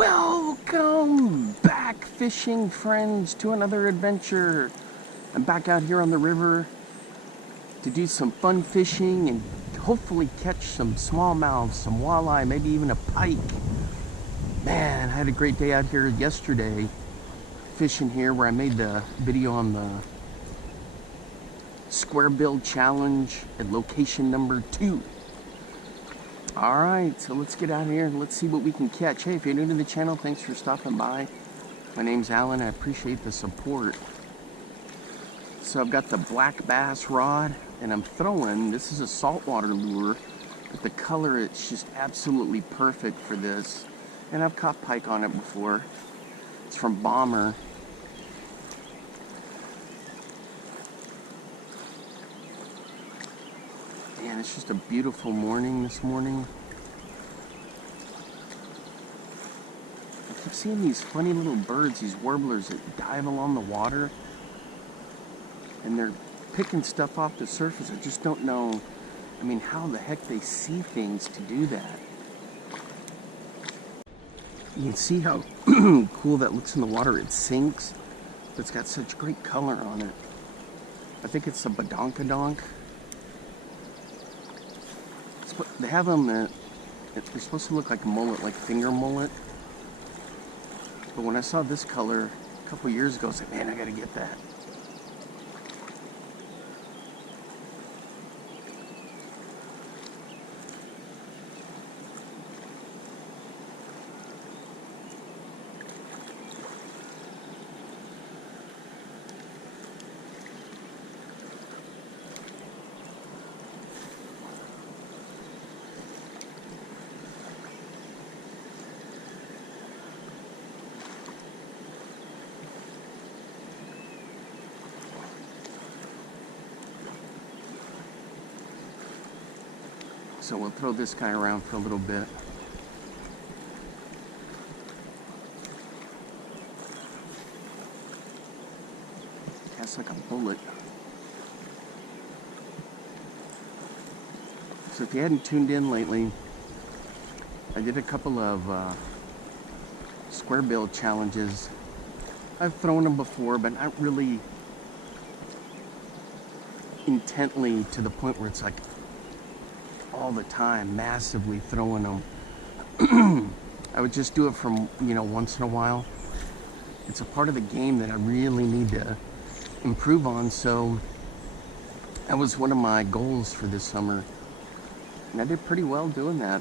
Welcome back, fishing friends, to another adventure. I'm back out here on the river to do some fun fishing and hopefully catch some smallmouth, some walleye, maybe even a pike. Man, I had a great day out here yesterday fishing here where I made the video on the square bill challenge at location number 2. Alright, so let's get out here and let's see what we can catch. Hey, if you're new to the channel, thanks for stopping by. My name's Alan. I appreciate the support. So I've got the black bass rod and I'm throwing, this is a saltwater lure, but the color, it's just absolutely perfect for this. And I've caught pike on it before. It's from Bomber. Man, it's just a beautiful morning this morning. I keep seeing these funny little birds, these warblers that dive along the water. And they're picking stuff off the surface. I just don't know, I mean, how the heck they see things to do that. You can see how cool that looks in the water. It sinks, but it's got such great color on it. I think it's a badonkadonk. They have them that they're supposed to look like a mullet, like finger mullet. But when I saw this color a couple years ago, I was like, man, I gotta get that. So we'll throw this guy around for a little bit. Casts like a bullet. So if you hadn't tuned in lately, I did a couple of square bill challenges. I've thrown them before, but not really intently to the point where it's like all the time, massively throwing them. I would just do it from, once in a while. It's a part of the game that I really need to improve on, so that was one of my goals for this summer. And I did pretty well doing that.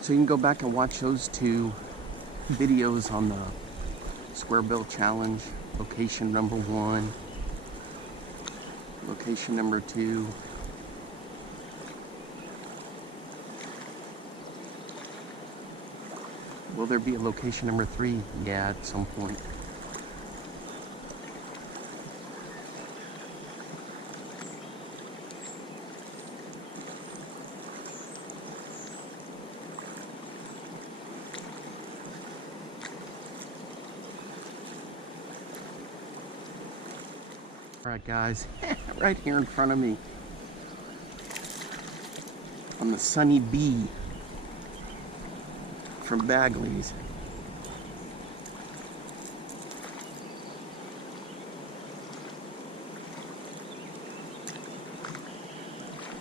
So you can go back and watch those 2 videos on the square bill challenge. Location number 1, location number 2. Will there be a location number 3? Yeah, at some point. Alright guys, right here in front of me on the Sunny Bee from Bagley's.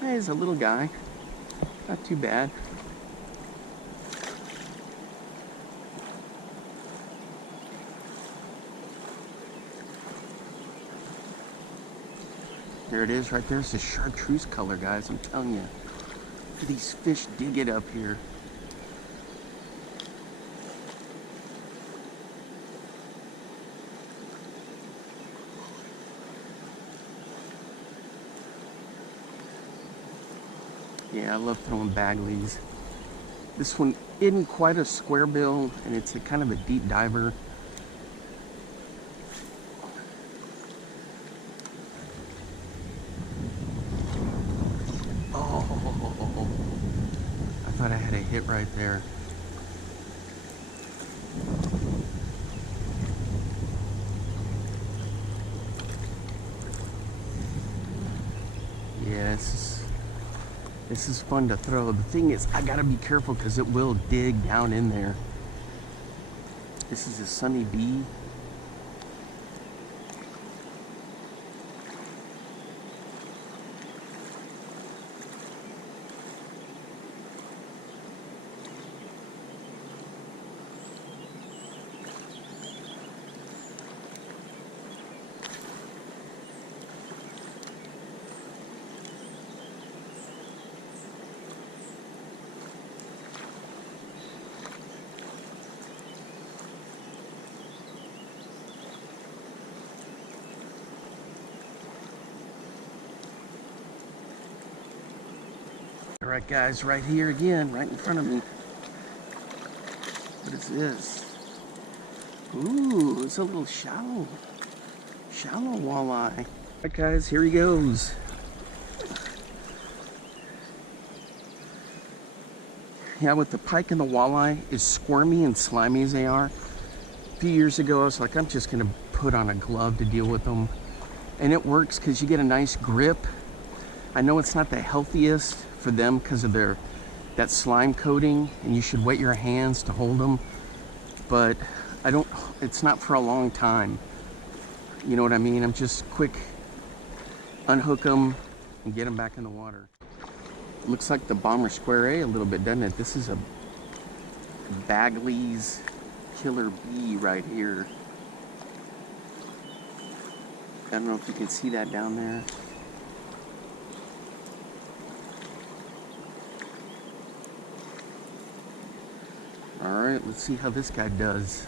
Hey, he's a little guy, not too bad. There it is right there. It's a chartreuse color, guys. I'm telling you. These fish dig it up here. Yeah, I love throwing Bagley's. This one isn't quite a square bill, and it's a kind of a deep diver. thought I had a hit right there. Yeah, this is fun to throw. The thing is, I gotta be careful because it will dig down in there. This is a Sunny B. All right, guys, right here again, right in front of me. What is this? Ooh, it's a little shallow walleye. All right, guys, here he goes. Yeah, with the pike and the walleye, as squirmy and slimy as they are, a few years ago I was like, I'm just gonna put on a glove to deal with them. And it works because you get a nice grip. I know it's not the healthiest for them because of that slime coating, and you should wet your hands to hold them, but it's not for a long time. You know what I mean? I'm just quick, unhook them and get them back in the water. Looks like the Bomber Square A little bit, doesn't it? This is a Bagley's Killer B right here. I don't know if you can see that down there. All right, let's see how this guy does.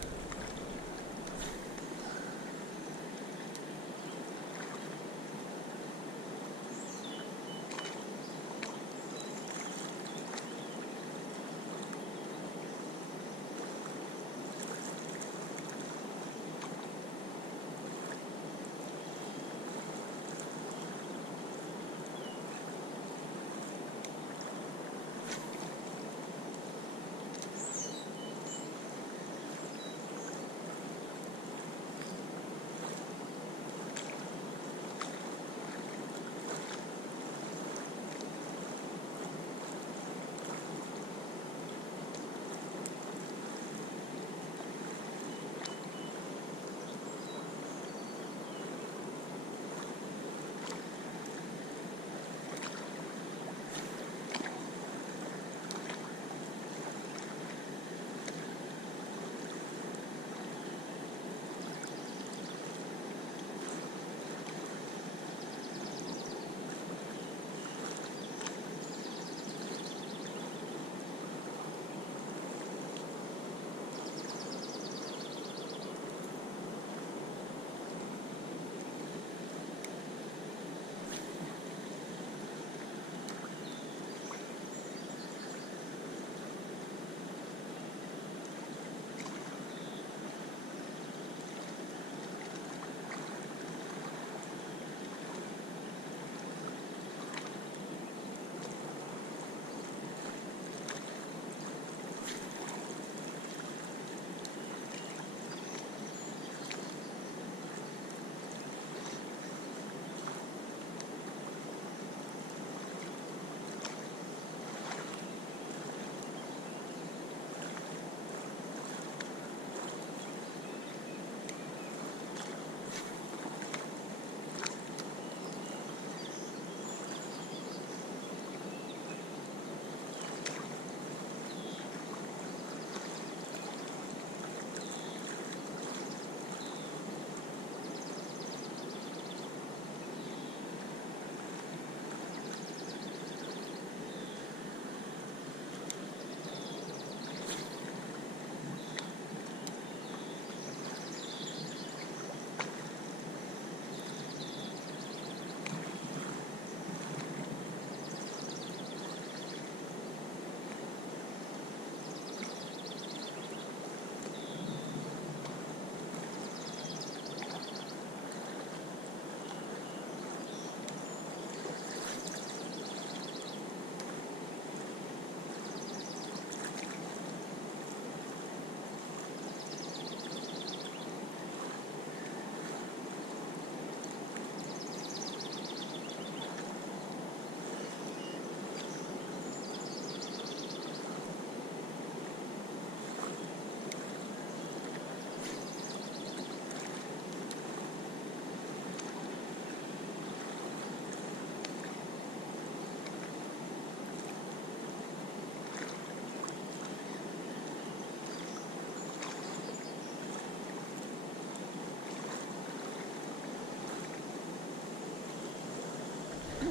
I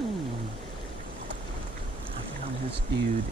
found this dude.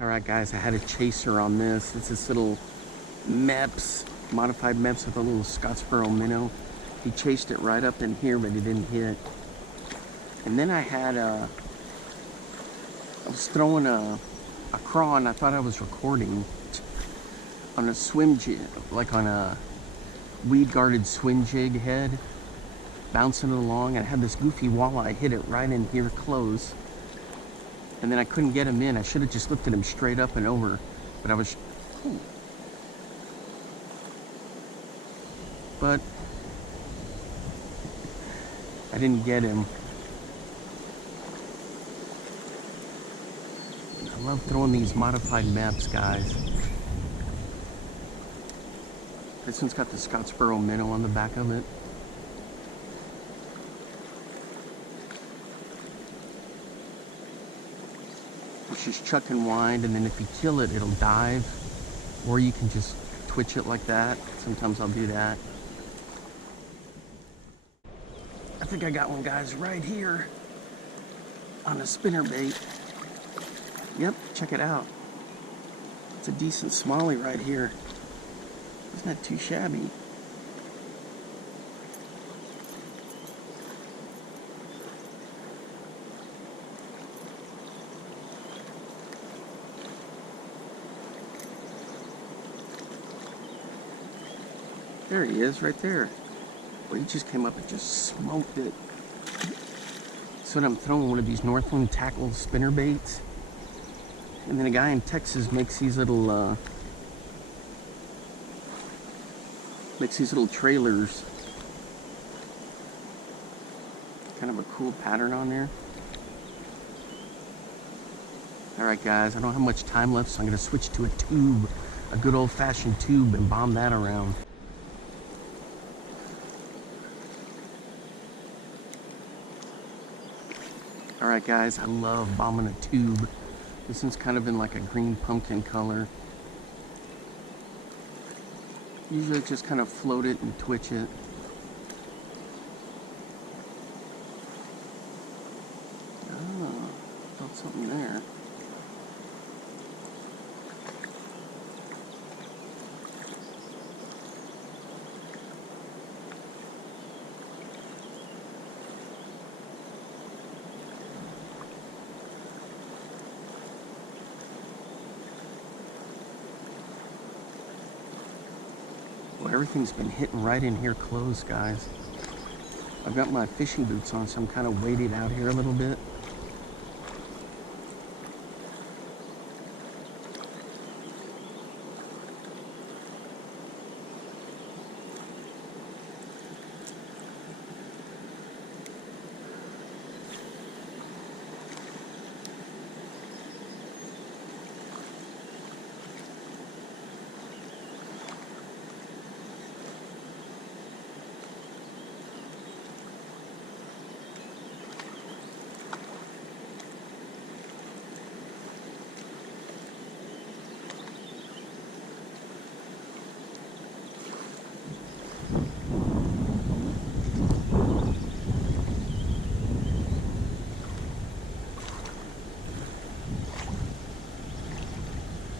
Alright guys, I had a chaser on this. It's this little Meps, modified Meps with a little Scottsboro minnow. He chased it right up in here, but he didn't hit. And then I was throwing a craw, and I thought I was recording on a swim jig, like on a weed guarded swim jig head, bouncing it along, and I had this goofy walleye hit it right in here close. And then I couldn't get him in. I should have just lifted him straight up and over, but I was, but I didn't get him. I love throwing these modified maps, guys. This one's got the Scottsboro minnow on the back of it. It's just chuck and wind, and then if you kill it, it'll dive. Or you can just twitch it like that. Sometimes I'll do that. I think I got one, guys, right here on a spinnerbait. Yep, check it out. It's That's a decent smallie right here. It's not too shabby. There he is, right there. Well, he just came up and just smoked it. So I'm throwing one of these Northland tackle spinner baits. And then a guy in Texas makes these little trailers. Kind of a cool pattern on there. Alright guys, I don't have much time left, so I'm going to switch to a tube. A good old-fashioned tube and bomb that around. Alright guys, I love bombing a tube. This one's kind of in like a green pumpkin color. Usually just kind of float it and twitch it. Oh, felt something there. Well, everything's been hitting right in here close, guys. I've got my fishing boots on, so I'm kind of weighted out here a little bit.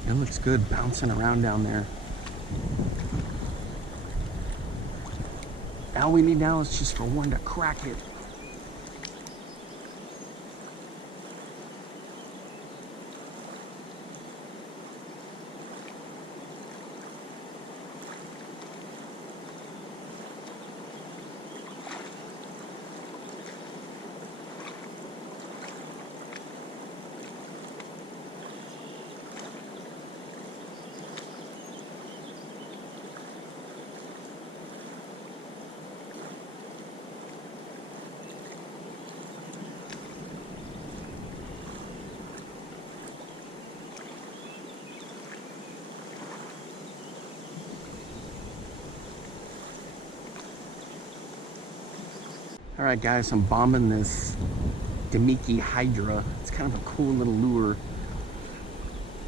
It looks good bouncing around down there. All we need now is just for one to crack it. Alright guys, I'm bombing this Demiki Hydra. It's kind of a cool little lure.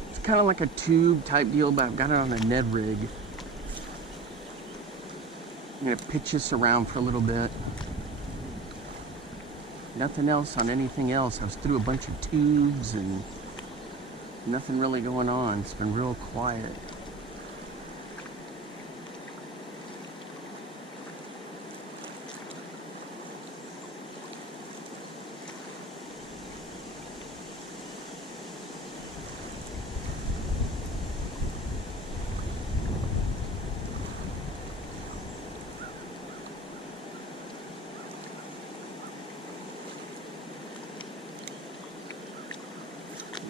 It's kind of like a tube type deal, but I've got it on a Ned rig. I'm going to pitch this around for a little bit. Nothing else on anything else. I was through a bunch of tubes and nothing really going on. It's been real quiet.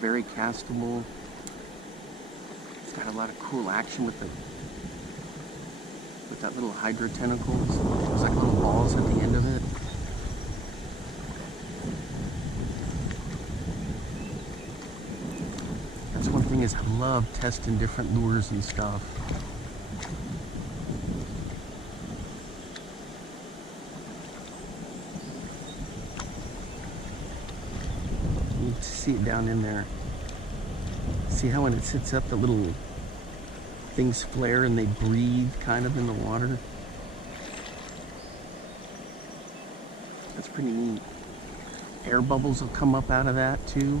Very castable. It's got a lot of cool action with that little hydra tentacles. There's like little balls at the end of it. That's one thing is I love testing different lures and stuff. You can see it down in there. See how when it sits up, the little things flare and they breathe kind of in the water? That's pretty neat. Air bubbles will come up out of that too.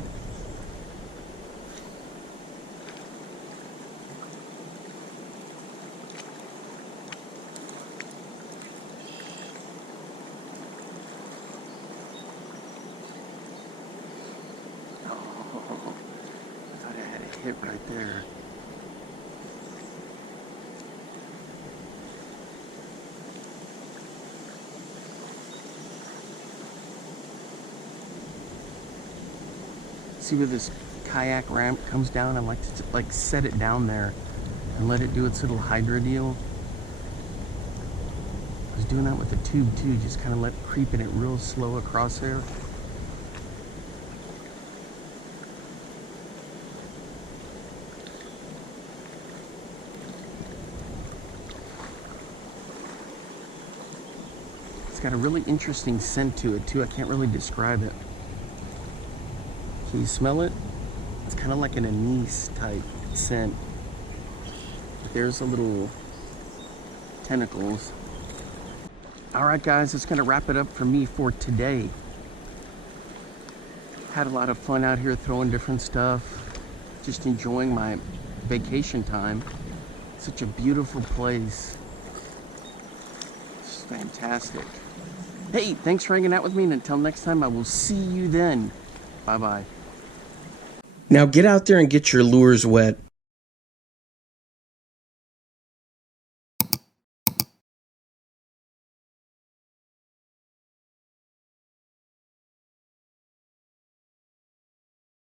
hit right there. See where this kayak ramp comes down? I like to set it down there and let it do its little hydra deal. I was doing that with the tube too, just kind of creeping it real slow across there. It's got a really interesting scent to it too. I can't really describe it. Can you smell it? It's kind of like an anise type scent. There's a little tentacles. All right, guys, that's gonna wrap it up for me for today. Had a lot of fun out here throwing different stuff, just enjoying my vacation time. Such a beautiful place. It's fantastic. Hey, thanks for hanging out with me, and until next time, I will see you then. Bye-bye. Now get out there and get your lures wet.